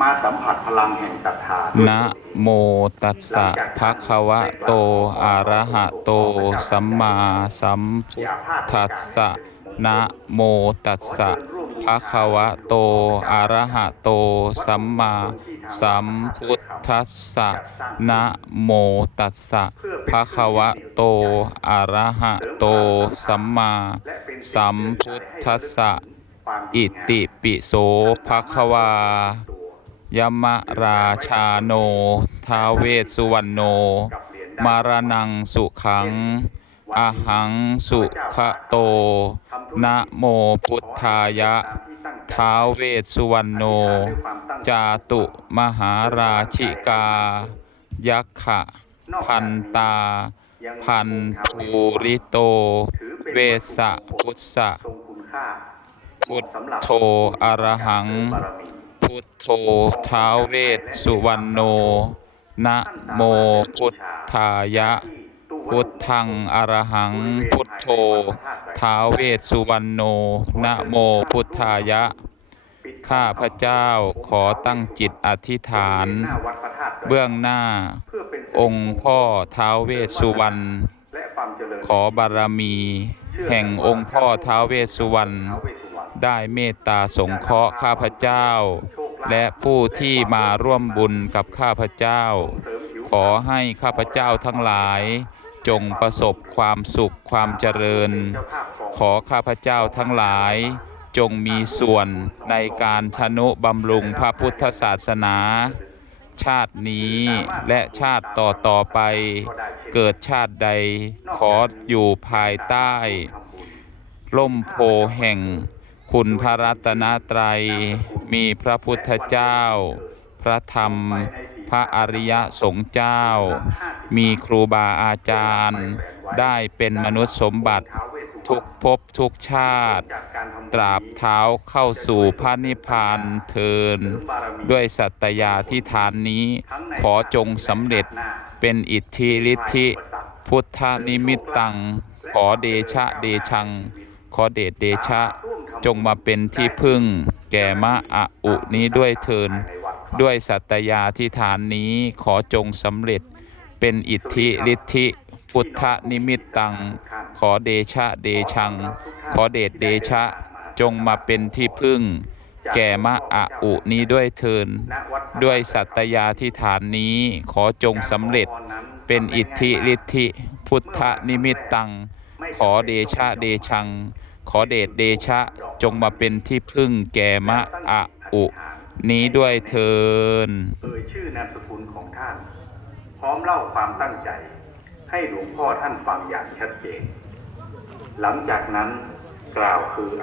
มาสัมผัสพลังแห่งศรัทธาด้วยนะโมตัสสะภะคะวะโตอะระหะโต สัมมาสัมพุทธัสสะนะโมตัสสะภะคะวะโตอะระหะโต สัมมาสัมพุทธัสสะนะโมตัสสะภะคะวะโตอะระหะโต สัมมาสัมพุทธัสสะความอิติปิโสภะคะวา ยมราชาโนท้าเวสุวรรณโน มารนังสุขังอาหังสุขโต นะโมพุทธายะ ท้าวเวสุวรรณโน จาตุมหาราชิกา ยักขะ พันตา พันภูริโต เวสะพุทธะพุทโธอรหัง พุทโธท้าวเวสสุวรรณโน นะโมพุทธายะ พุทธังอรหัง พุทโธท้าวเวสสุวรรณโน นะโมพุทธายะ ข้าพระเจ้าขอตั้งจิตอธิษฐาน เบื้องหน้า องค์พ่อท้าวเวสสุวรรณขอบารมี แห่งองค์พ่อท้าวเวสสุวรรณ ได้เมตตาสงเคราะห์ข้าพเจ้า และผู้ที่มาร่วมบุญกับข้าพเจ้าเสริมผิวขอให้ข้าพเจ้าทั้งหลาย จงประสบความสุขความเจริญเจ้าภาพของขอข้าพเจ้าทั้งหลาย จงมีส่วนในการทนุบำรุงพระพุทธศาสนา ชาตินี้และชาติต่อต่อๆไป เกิดชาติใดขออยู่ภายใต้ ร่มโพแห่ง คุณพระรัตนตรัย มีพระพุทธเจ้า พระธรรม พระอริยสงฆ์เจ้า มีครูบาอาจารย์ ได้เป็นมนุษย์สมบัติทุกภพทุกชาติ ตราบเท้าเข้าสู่พระนิพพานเทิน ด้วยสัตยาธิฐานนี้ ขอจงสำเร็จเป็นอิทธิฤทธิพุทธนิมิตตัง ขอเดชะเดชัง ขอเดชเดชะ จงมาเป็นที่พึ่ง แก่มะอะอุนี้ด้วยเทิน ด้วยสัตยาธิฐานนี้ขอจงสำเร็จเป็นอิทธิฤทธิพุทธนิมิตตัง ขอเดชะเดชัง ขอเดชเดชะ จงมาเป็นที่พึ่ง แก่มะอะอุนี้ด้วยเทิน ด้วยสัตยาธิฐานนี้ขอจงสำเร็จเป็นอิทธิฤทธิพุทธนิมิตตัง ขอเดชะเดชัง ขอเดชเดชะจงมาเป็นที่พึ่งแก่มะอะอุ นี้ด้วยเทินเอ่ยชื่อนามสกุลของท่าน พร้อมเล่าความตั้งใจ ให้หลวงพ่อท่านฟังอย่างชัดเจน หลังจากนั้นกล่าวคือ